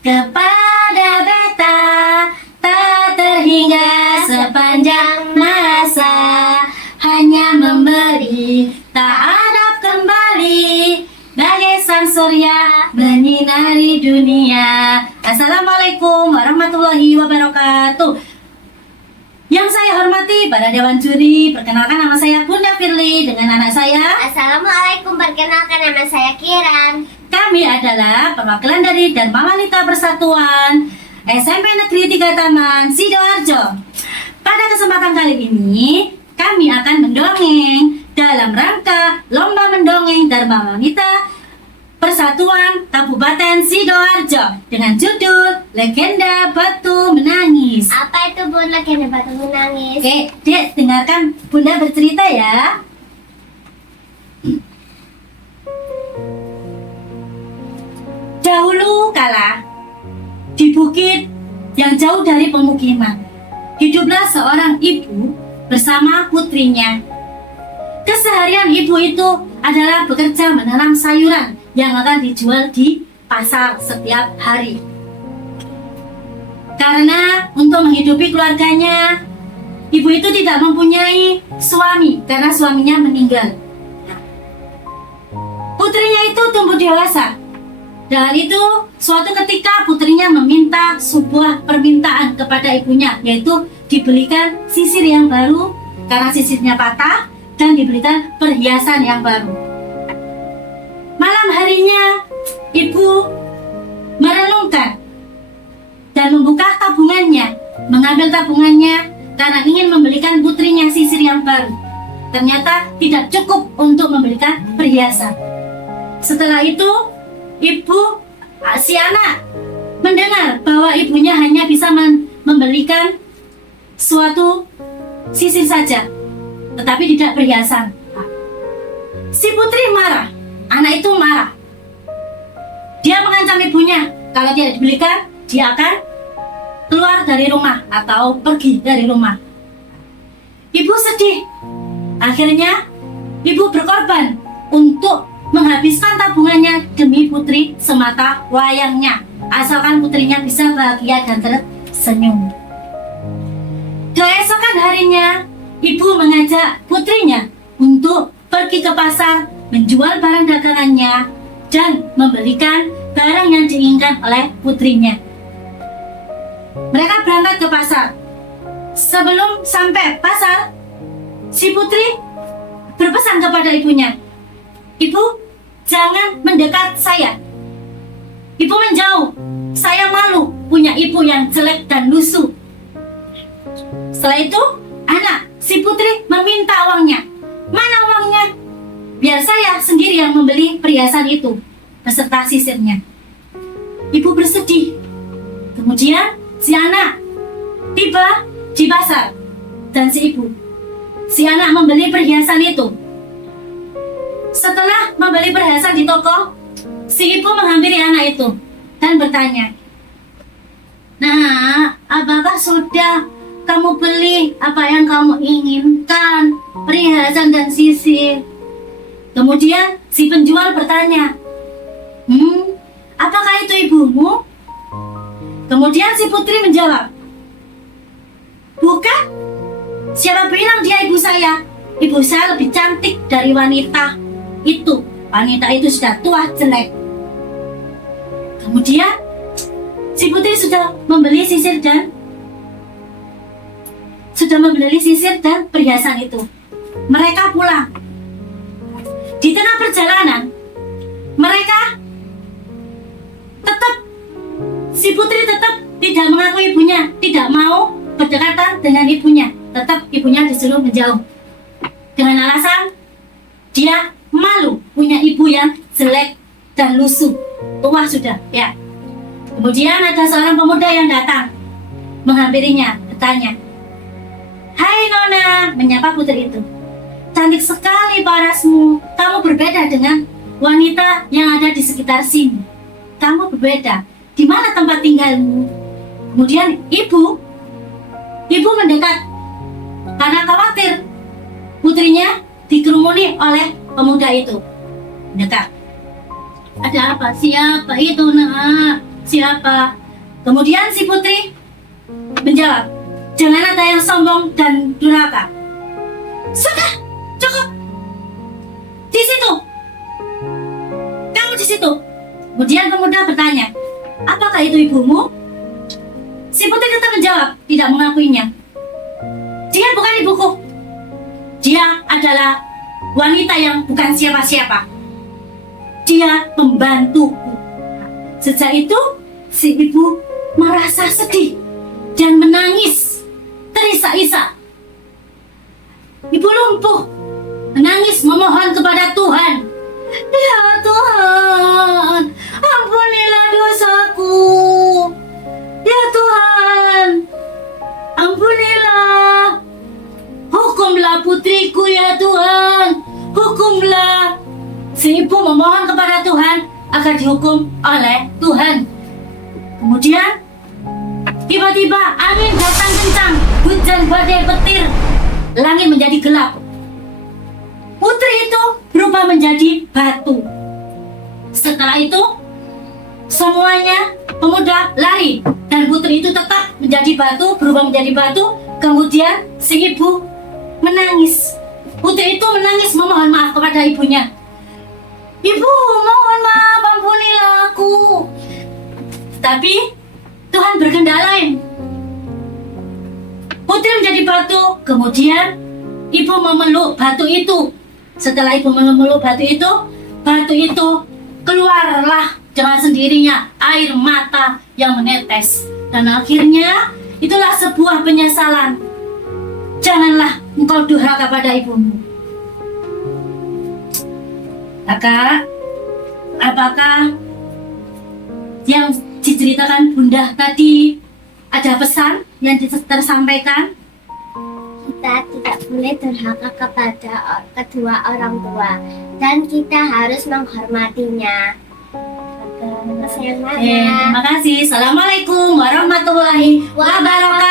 kepada beta tak terhingga sepanjang masa, hanya memberi tak ada kembali, bagai sang surya menyinari dunia. Assalamualaikum warahmatullahi wabarakatuh. Yang saya hormati para dewan juri, perkenalkan nama saya Bunda Firly dengan anak saya. Assalamualaikum, perkenalkan nama saya Kiran. Kami adalah perwakilan dari Dharma Wanita Persatuan SMP Negeri 3 Taman, Sidoarjo. Pada kesempatan kali ini, kami akan mendongeng dalam rangka Lomba Mendongeng Dharma Wanita Persatuan Kabupaten Sidoarjo dengan judul Legenda Batu Menangis. Apa itu Bun legenda batu menangis? Oke, Dek, dengarkan Bunda bercerita ya. Dahulu kala, di bukit yang jauh dari pemukiman, hiduplah seorang ibu bersama putrinya. Keseharian ibu itu adalah bekerja menanam sayuran yang akan dijual di pasar setiap hari. Karena untuk menghidupi keluarganya, ibu itu tidak mempunyai suami karena suaminya meninggal. Putrinya itu tumbuh dewasa. Dengan itu, suatu ketika putrinya meminta sebuah permintaan kepada ibunya, yaitu dibelikan sisir yang baru karena sisirnya patah dan dibelikan perhiasan yang baru. Malam harinya, ibu merenungkan dan membuka tabungannya, mengambil tabungannya karena ingin membelikan putrinya sisir yang baru. Ternyata tidak cukup untuk membelikan perhiasan. Setelah itu, si anak mendengar bahwa ibunya hanya bisa membelikan suatu sisir saja, tetapi tidak perhiasan. Si putri marah, anak itu marah. Dia mengancam ibunya, kalau tidak dibelikan, dia akan keluar dari rumah atau pergi dari rumah. Ibu sedih. Akhirnya, ibu berkorban untuk menghabiskan tabungannya demi putri semata wayangnya, asalkan putrinya bisa bahagia dan tersenyum. Keesokan harinya, ibu mengajak putrinya untuk pergi ke pasar, menjual barang dagangannya, dan membelikan barang yang diinginkan oleh putrinya. Mereka berangkat ke pasar. Sebelum sampai pasar, si putri berpesan kepada ibunya, "Ibu, jangan mendekat saya. Ibu menjauh. Saya malu punya ibu yang jelek dan lusuh." Setelah itu, si putri meminta uangnya. "Mana uangnya? Biar saya sendiri yang membeli perhiasan itu beserta sisirnya." Ibu bersedih. Kemudian si anak tiba di pasar dan si anak membeli perhiasan itu. Setelah membeli perhiasan di toko, si ibu menghampiri anak itu dan bertanya, "Nah, apakah sudah kamu beli apa yang kamu inginkan, perhiasan dan sisir?" Kemudian si penjual bertanya, "Apakah itu ibumu?" Kemudian si putri menjawab, "Bukan. Siapa bilang dia ibu saya? Ibu saya lebih cantik dari wanita itu. Wanita itu sudah tua jelek." Kemudian si putri sudah membeli sisir dan perhiasan itu. Mereka pulang. Di tengah perjalanan, si putri tetap tidak mengaku ibunya, tidak mau berdekatan dengan ibunya. Tetap ibunya disuruh menjauh dengan alasan dia malu punya ibu yang jelek dan lusuh, tua sudah ya. Kemudian ada seorang pemuda yang datang menghampirinya, bertanya, "Hai Nona," menyapa putri itu, "cantik sekali parasmu. Kamu berbeda dengan wanita yang ada di sekitar sini. Kamu berbeda. Di mana tempat tinggalmu?" Kemudian ibu mendekat karena khawatir putrinya dikerumuni oleh pemuda itu. Mendekat. "Ada apa? Siapa itu, Nak?" siapa? Kemudian si putri menjawab, jangan ada yang sombong dan durhaka. Sudah, cukup. Di situ. Kamu di situ. Kemudian pemuda bertanya, apakah itu ibumu? Si putri tetap menjawab, tidak mengakuinya. Dia bukan ibuku. Dia adalah wanita yang bukan siapa-siapa. Dia pembantuku. Sejak itu, si ibu merasa sedih dan menangis terisak-isak. Ibu lumpuh, menangis memohon kepada Tuhan. Ya Tuhan, ampunilah dosaku. Ya Tuhan, ampunilah. Hukumlah putriku ya Tuhan. Hukumlah. Si ibu memohon kepada Tuhan agar dihukum oleh Tuhan. Kemudian tiba-tiba angin datang kencang, hujan badai petir, langit menjadi gelap. Putri itu berubah menjadi batu. Setelah itu semuanya pemuda lari dan putri itu tetap menjadi batu, berubah menjadi batu. Kemudian si ibu menangis. Putri itu menangis memohon maaf kepada ibunya. Ibu, mohon maaf, ampunilah aku. Tapi Tuhan berkehendak lain. Putri menjadi batu, kemudian ibu memeluk batu itu. Setelah ibu memeluk batu itu keluarlah dengan sendirinya air mata yang menetes. Dan akhirnya itulah sebuah penyesalan. Janganlah engkau durhaka pada ibumu. Kakak, apakah yang diceritakan Bunda tadi ada pesan yang tersampaikan? Kita tidak boleh durhaka kepada kedua orang tua dan kita harus menghormatinya. Terima kasih. Terima kasih. Assalamualaikum warahmatullahi wabarakatuh.